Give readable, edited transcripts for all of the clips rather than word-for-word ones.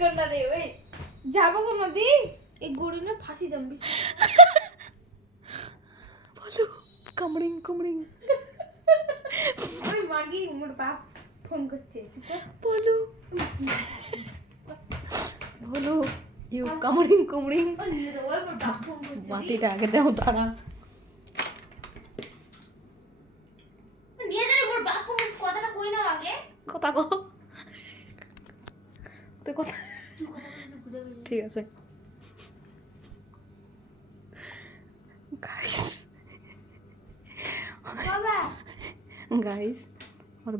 করলা রে ওই যাবো গো নদী এই গরু না ফাঁসি দাম বেশি বলো কামড়িং কামড়িং ওই মাগি মোর বাপ ফোন করছে বলো বলো ইউ কামড়িং কামড়িং ওই মোর বাপ ফোন করছে বাতিটা আগে দাও তারা নিয়ে যাবে মোর বাপ ফোন করছে কথাটা কই না আগে কথা কো তুই কথা তুই কথা বলতে ভুলে গেলি ঠিক আছে গাইস বাবা গাইস ওর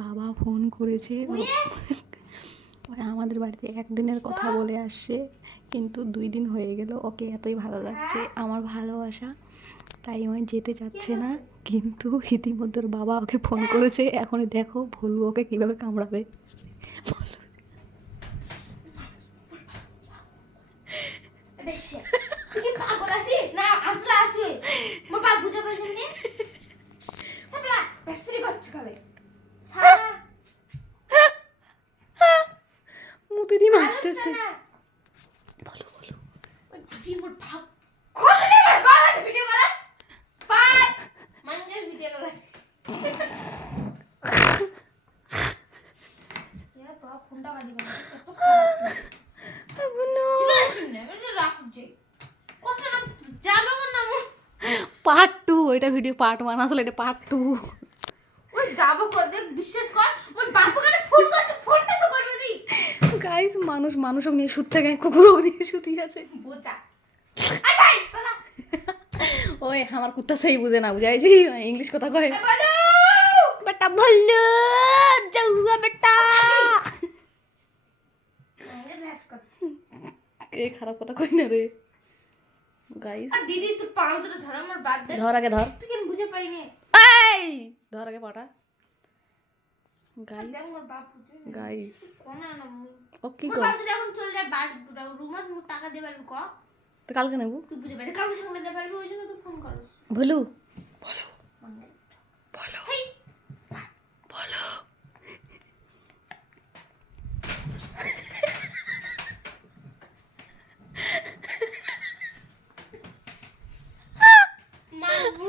বাবা ফোন করেছে ওরা আমাদের বাড়িতে একদিনের কথা বলে আসছে কিন্তু 2 দিন হয়ে গেল ওকে এতই ভালো লাগছে আমার ভালোবাসা তাই আমি যেতে চাচ্ছে না কিন্তু ইতিমধ্যে ওর বাবা ওকে ফোন করেছে এখন দেখো ভুলু ওকে কীভাবে কামড়াবে বেশি তুই কি পাগল আছিস না আসলা আসি মোর বাপ বুঝে পাইছিস নি সাবলা বেশি করছ খালে সারা মুতিনি মাস্টার বলো বলো ওই কি মোর বাপ কোনে মোর বাবা ভিডিও করা বাই মঙ্গল ভিডিও করা ইয়া বাপ ফোনটা কাটি গেল কত খারাপ বুনো শুনে আমি রাখছি কোসা না যাবে কোন না পার্ট 2 এটা ভিডিও পার্ট 1 আসলে এটা পার্ট 2 ওই যাবো কর দেখ বিশ্বাস কর মোর বাপকে ফোন করতে ফোনটা তো করবে দি গাইস মানুষক নিয়ে শুতে থাকে কুকুরও নিয়ে শুতে আছে বোঝা আচ্ছা বলা ওই আমার কুত্তা সেই বুঝে না বুঝাইছি ইংলিশ কথা কয় বলো বেটা ভালো যাওয়া বেটা আরে ব্যাস কর কে খারাপ কথা কই না রে গাইস আর দিদি তুই পাও ধরে ধর আমার বাদ দে ধর আগে ধর তুই কেন বুঝে পাইনি এই ধর আগে পাটা গাইস দেখ মোর বাপ বুঝে গাইস কোনা না ও কি মোর কর বাপ যখন চলে যায় বাদ রুমত মোর টাকা দে পারবি ক তো কালকে নেব তুই বুঝে পারবি কাউকে সঙ্গে দে পারবি ওই জন্য তুই ফোন করছ বলু বলো মঙ্গল বলো হেই বলো মাগু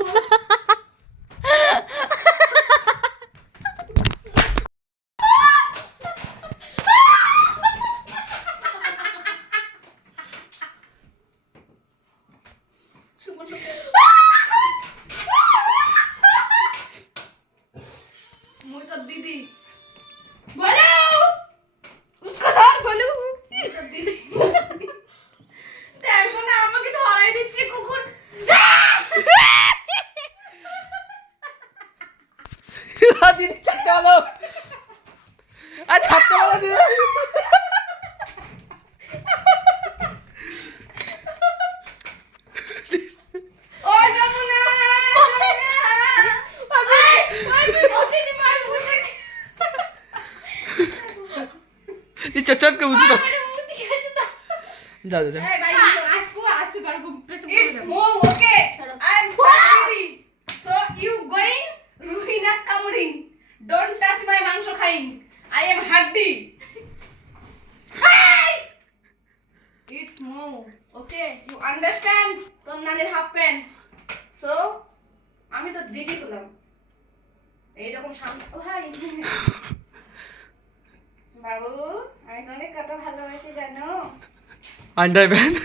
মুই তো দিদি বলো उसको ধর বলো দিদি দেখো না আমাকে ধরাই দিচ্ছে কুকুর দিদি ছাড়তে বলো আর ছাড়তে বলো দিদি ও যমুনা চট করে বুঝতে যাও যাও যাও It's more okay. I am sorry. So you going Ruhina Kamuring. Don't touch my mangsho khaing. I am Haddi. Hey! It's more okay. You understand? তোর নানির হাফ প্যান্ট সো আমি তো দিদি হলাম এইরকম শান্ত ভাই বাবু আমি তোমাকে কত ভালোবাসি জানো আন্ডারপ্যান্ট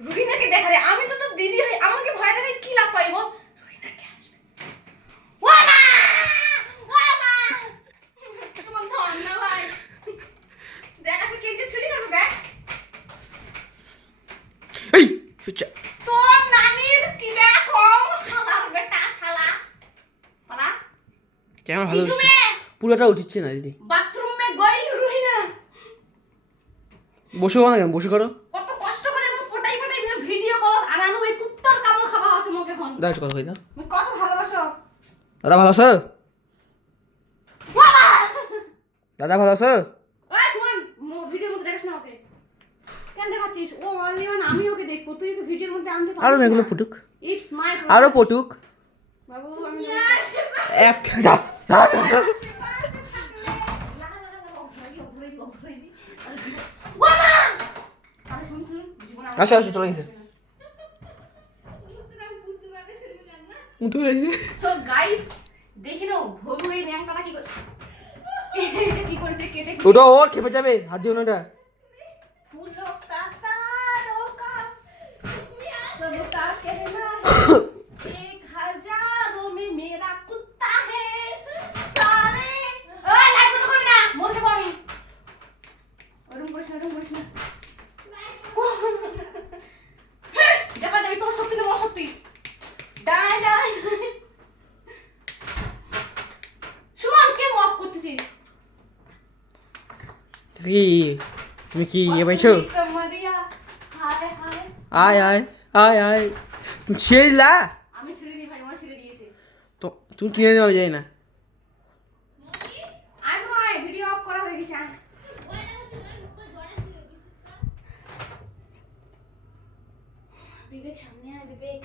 রুহিনাকে দেখা রে আমি তো তোর দিদি হই আমাকে ভয় দেখে কি লাভ পাইবো রুহিনাকে আসবে ও মা তোমার ধন না ভাই দেখ আছে কে কে ছুরি খাবে দেখ এই সুচা তোর নানির কি দেখো শালা বেটা শালা পালা কেমন ভালো হচ্ছে পুরোটা উঠিচ্ছে না দিদি বাথরুম মে গই রুহিনা বসে করো না কেন বসে করো কত কষ্ট করে আমি পটাই ভিডিও কল আনানো ওই কুত্তার কামড় খাওয়া আছে মোকে এখন দাও একটু কথা কই দাও আমি কত ভালোবাসো দাদা ভালো আছো বাবা দাদা ভালো আছো ওই শুন ভিডিওর মধ্যে দেখাস না ওকে কেন দেখাচ্ছিস ও অনলি ওয়ান আমি ওকে দেখবো তুই ওকে ভিডিওর মধ্যে আনতে পারিস আরো এগুলো ফুটুক ইটস মাই আরো পটুক বাবু আমি এক দাও আসো আসো চলে গেছে উঠে গেছে সো গাইস দেখি নাও ভলু এই ন্যাংটাটা কি করে এটা কি করেছে কেটে ওটা ওর খেপে যাবে হাত দিও না ওটা फूलों का तारों का सबका कहना है 1000 में मेरा कुत्ता है सारे ओए लाइट बंद कर ना मोर के पानी ওরম করিস না দেখা যাবে তোর শক্তি না মোর শক্তি ডাই ডাই সুমন কে ওয়াক করতেছিস কি তুমি কি ইয়ে পাইছো মারিয়া হায় হায় আয় আয় আয় আয় তুমি ছেড়ে দিলা আমি ছেড়ে দিই ভাই আমার ছেড়ে দিয়েছে তো তুমি কিনে দেওয়া যায় না আই ভাই ভিডিও অফ করা হয়ে গেছে বিবেক সামনে আয় বিবেক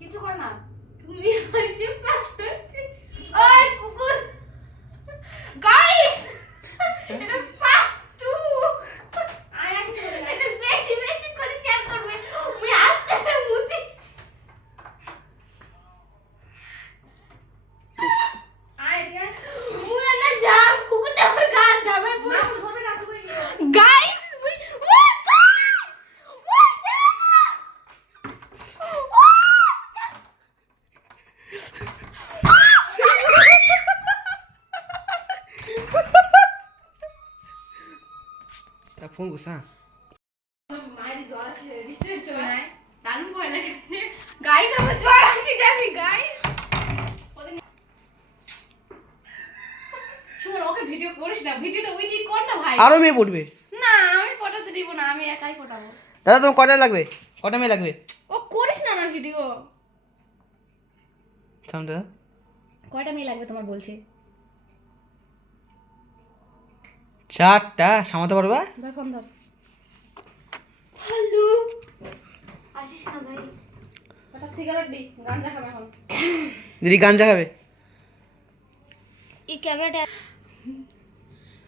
কিছু কর না তুমি হাসি পাচ্ছি ওই কুকুর গাইস এটা পার্ট 2 আয়া কিছু করে না এটা বেশি বেশি করে শেয়ার করবে আমি হাসতেছে মুতি আইডিয়া মুই না যা কুকুরটা আমার গান যাবে পুরো করবে না তুমি গাইস তা ফোন করছ হ্যাঁ মায়ের জ্বর আসে বিশ্লেষ চলে নাই দারুণ ভয় লাগে গাইস আমার জ্বর আসে যাবি গাইস শুনুন ওকে ভিডিও করিস না ভিডিওটা ওই দিক কর না ভাই আরো মেয়ে পড়বে না আমি ফটোতে দিব না আমি একাই ফটাবো দাদা তোমার কটা লাগবে কটা মেয়ে লাগবে ও করিস না না ভিডিও থাম দাদা কয়টা মেয়ে লাগবে তোমার বলছে 4টা সামাতে পারবা ধর ফোন ধর হ্যালো আসিস না ভাই একটা সিগারেট দি গাঞ্জা খাবে এখন দিদি গাঞ্জা খাবে এই ক্যামেরাটা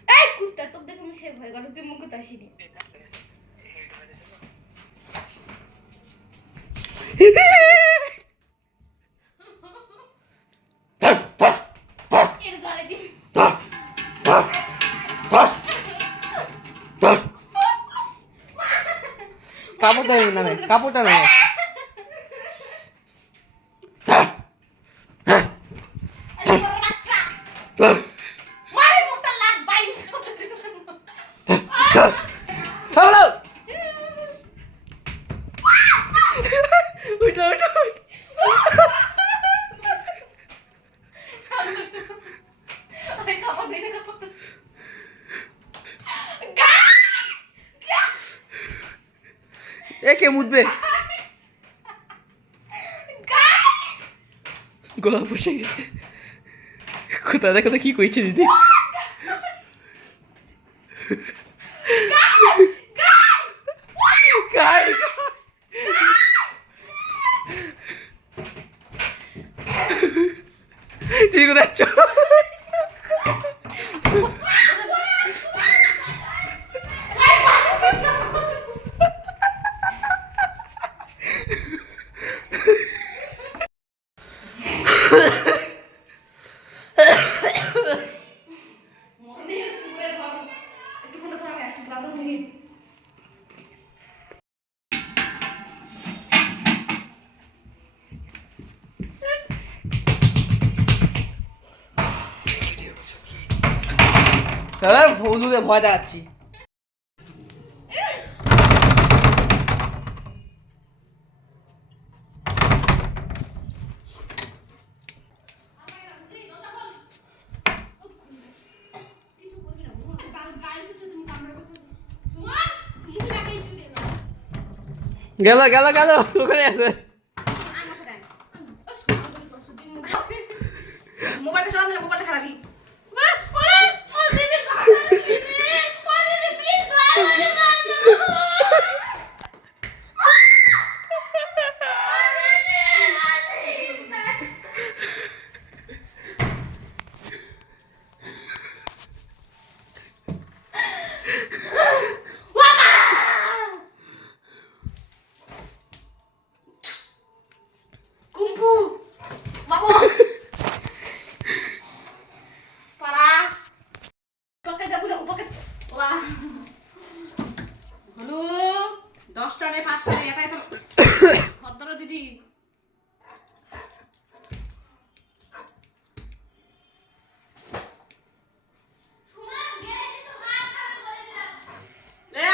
এই কুত্তা তোকে দেখে আমি সে ভয় কাটু তুই মুখ তো আসিনি এর গালে দি কাপড়টা নামে কাপড়টা নামে মারে মুখটা লাগ বাইন থামলো উঠো উঠো আরে কাপড় দে না কাপড় একে মুদবে গলা বসে গেছে কোথা দেখো তো কি কইছে দিদি দিদি কোথায় যাচ্ছ দাদা ভুলুকে ভয় দেখাচ্ছি গেল গেল গেল ওখানে আছে মোবাইলটা সরান দিলে মোবাইলটা খারাপই 10টা নেই 5টা নেই এটাই তো ভদ্র দিদি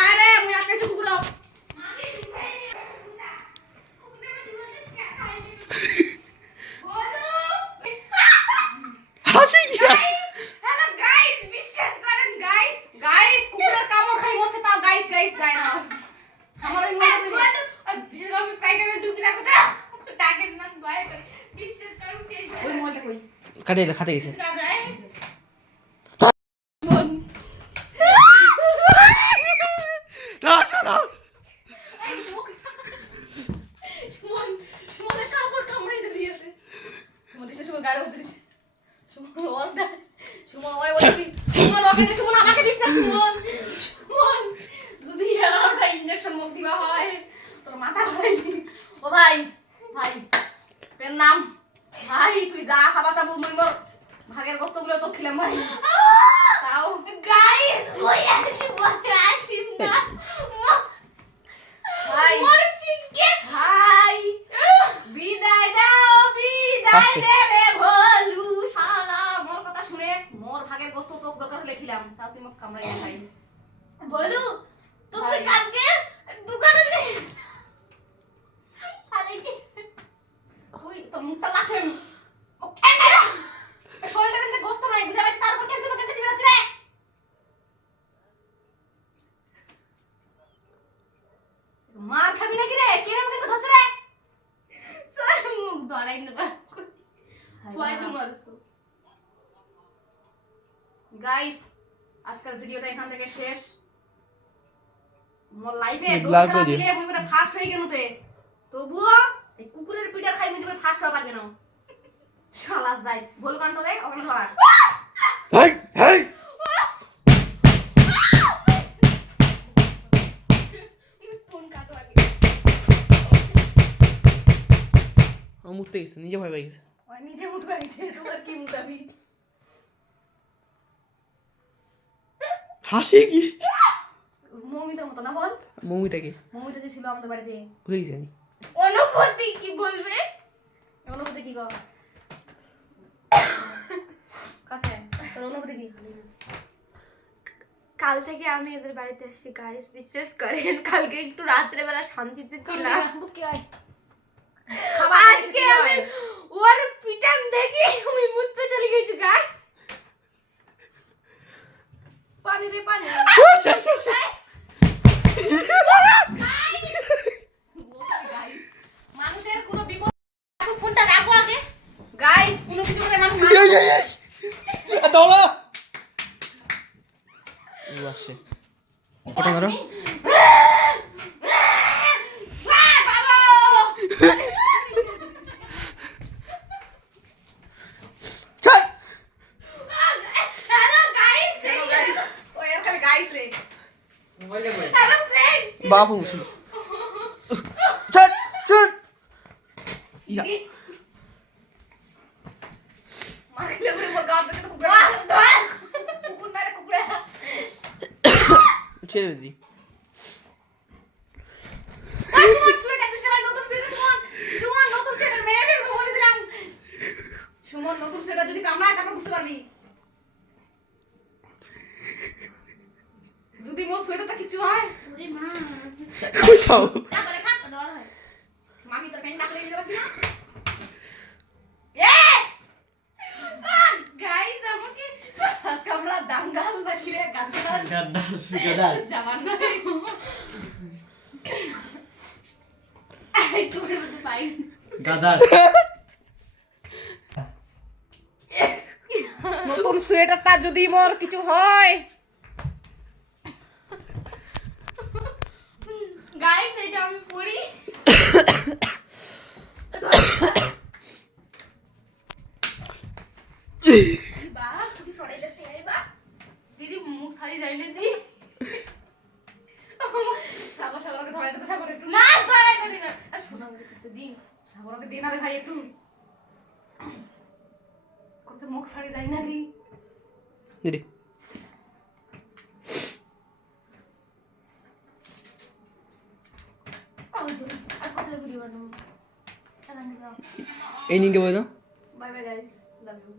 আরে মুই আটকে কুকুর হাসি কি হ্যালো গাইস বিশ্বাস করেন গাইস গাইস কুকুরের কামড় খাই হচ্ছে তাও গাইস গাইস যায় না আমার ওই মনে ওই বিশেষ আমি পাইকামে ঢুকি রাখো তো টাকের নাম গায় বিশ্বাস করুন শেষ ওই মোলটা কই কাটে খাতে গেছে কামড়ায় না শোনা সুমন সুমনের কাপড় কামড়াই দিয়েছে সুমন এসে সুমন গায়ে উঠেছে সুমন ওরটা সুমন ওই সুমন ওকে দে সুমন আমাকে দিস না সুমন সুমন যদি 11টা ইনজেকশন মুখ দিবা হয় তোর মাথা ঘুরাই দি ও ভাই ভাই পেন নাম ভাই তুই যা খাবা চাবু মুই মোর ভাগের গোস্তগুলো তো খেলাম ভাই তাও গাইস ওই আছি বলে আসিম না ভাই মরছিকে ভাই বিদায় দাও বিদায় দে রে ভলু শালা মোর কথা শুনে মোর ভাগের গোস্ত তোক দরকার হলে খিলাম তাও তুই মোক কামড়াই না ভাই ভলু তুই কালকে দোকানে নেই খালি কি তুই তোর মুখটা লাথে ও কেন না শরীরটা কিন্তু গোস্ত নাই বুঝা পাচ্ছিস তারপর কেন তুই কাছে চিবাচ্ছিস রে মার খাবি নাকি রে কে আমাকে ধরছ রে সর মুখ ধরাই না ওয়াই তো মারছো গাইস আজকের ভিডিওটা এখান থেকে শেষ মোর লাইফে ব্লগ করে দিও। দিলে মুই বড় ফাস্ট হই গেনুতে তবুও এই কুকুরের পিটার খাই মুই বড় ফাস্ট হওয়া পারবে না শালা যাই বল কান্ত দে ওখানে ধরা হেই হেই ফোন কাটো আগে ও মুততে গেছে নিজে ভয় পেয়ে গেছে ওই নিজে মুত পাইছে তোমার কি মুতাবি হাসি কি মমিতার মতো না বল মমিটাকে মমিতা যে ছিল আমাদের বাড়িতে ভুলে গেছি আমি অনুভূতি কি বলবে অনুভূতি কি গো কাছে তোর অনুভূতি কি কাল থেকে আমি এদের বাড়িতে এসেছি গাইস বিশ্বাস করেন কালকে একটু রাত্রে বেলা শান্তিতে ছিলাম বুকে আয় আজকে আমি ওর পিটান দেখে আমি মুততে চলে গেছি গাই পানি রে পানি মানুষের কোনো বিপদ ফোনটা রাখো আগে গাইস কোনো কিছু করে মানুষ দৌড়া ও আসছে ওটা ধরো চল বাবু উঠছিল চল চল ইয়া ছেড়ে দি সুমন নতুন সেটা যদি কামড়ায় তারপর বুঝতে পারবি যদি মোর সোয়েটারটা কিছু হয় ওরে মা কই যাও তারপরে খা ডর হয় মামি তো ফ্রেন্ড ডাকলে দিতে পারছি না গাইস আমাকে আজকে আমরা দাঙ্গাল নাকি রে গাদ্দার গাদার জামান না এই তোর মতো পাই গাদার নতুন সোয়েটারটা যদি মোর কিছু হয় গাইস এটা আমি পড়ি বা তুই সরাই যাচ্ছে আইবা দিদি মুখ ছাড়ি যাইলে দি সাগর সাগরকে ধরাই দে সাগর একটু না দয়া করি না সোনাকে কিছু দিন সাগরকে দে না রে ভাই একটু কত মুখ ছাড়ি যাই না দি রে এই নিনকে বলে দাও bye bye guys, love you.